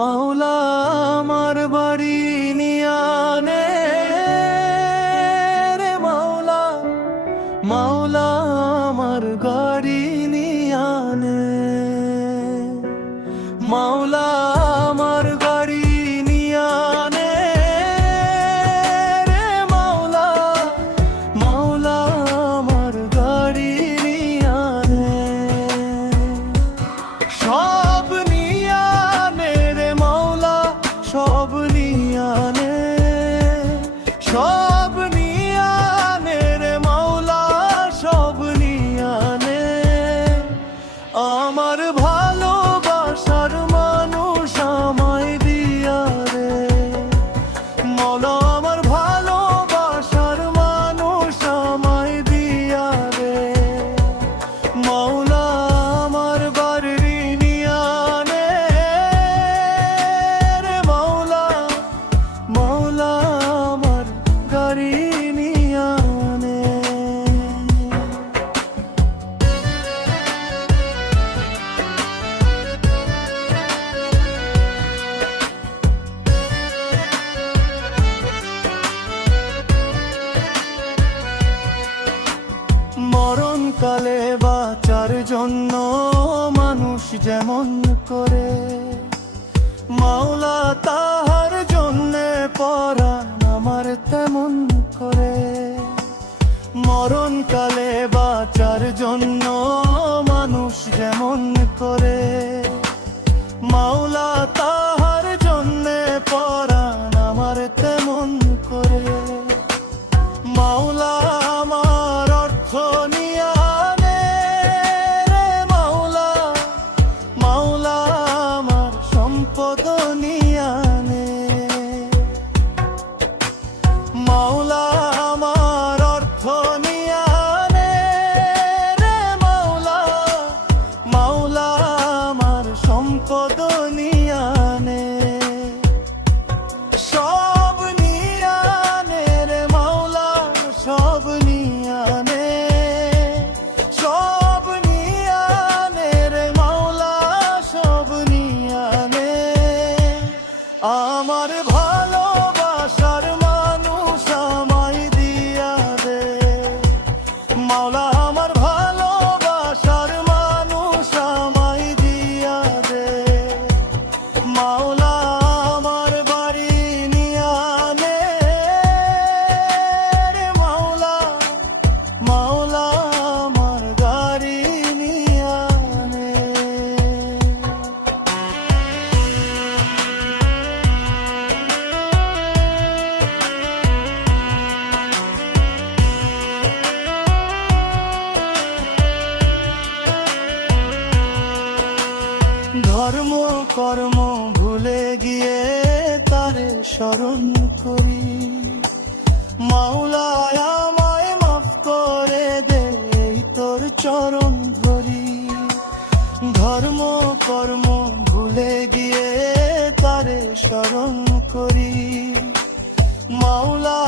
মাওলা আমার বাড়ি নিয়ানে রে মাওলা, মাওলা আমার গাড়ি নিয়ানে, মাওলা আমার গাড়ি নিয়ানে রে মাওলা, মাওলা আমার গাড়ি নিয়ানে। সব নিয়ানে রে মাওলা, সব নিয়ানে, সব নিয়ানে রে মাওলা, সব নিয়ানে। আমার ভালোবাসার মানুষ আমায় দিয়া রে মাওলা, আমার ভালোবাসার মানুষ আমায় দিয়া রে মাওলা আমার বাড়ি নিয়ানে রে মাওলা, মাওলা আমার গাড়ি নিয়ানে। মরণকালে বাঁচার জন্য মানুষ যেমন করে মাওলা তাহার জন্যে পরাণ আমার তেমন করে। মরণকালে বাঁচার জন্য মানুষ যেমন করে মাওলা তাহার জন্যে পরাণ আমার তেমন করে। মাওলা আমার অর্থ নিয়ানে রে মাওলা, মাওলা আমার সম্পদ নিয়ানে, মাওলা আমার অর্থ নিয়ানে রে মাওলা, মাওলা আমার সম্পদ নিয়ানে। সব নিয়ানে রে মাওলা, সব নিয়ানে, সব নিয়ানে রে মাওলা, সব নিয়ানে। আমার ভালোবাসার মানুষ আমায় দিয়া দে মাওলা, আমার ভালোবাসার মানুষ আমায় দিয়া দে মাওলা আমার বাড়ি নিয়ানে রে মাওলা, মাওলা আমার গাড়ি নিয়ানে। ধর্ম কর্ম ভুলে গিয়ে তারে স্মরণ করি মাওলা, আমায় মাফ করে দে এই তোর চরণ ধরি। ধর্ম কর্ম ভুলে গিয়ে তারে স্মরণ করি মাওলা,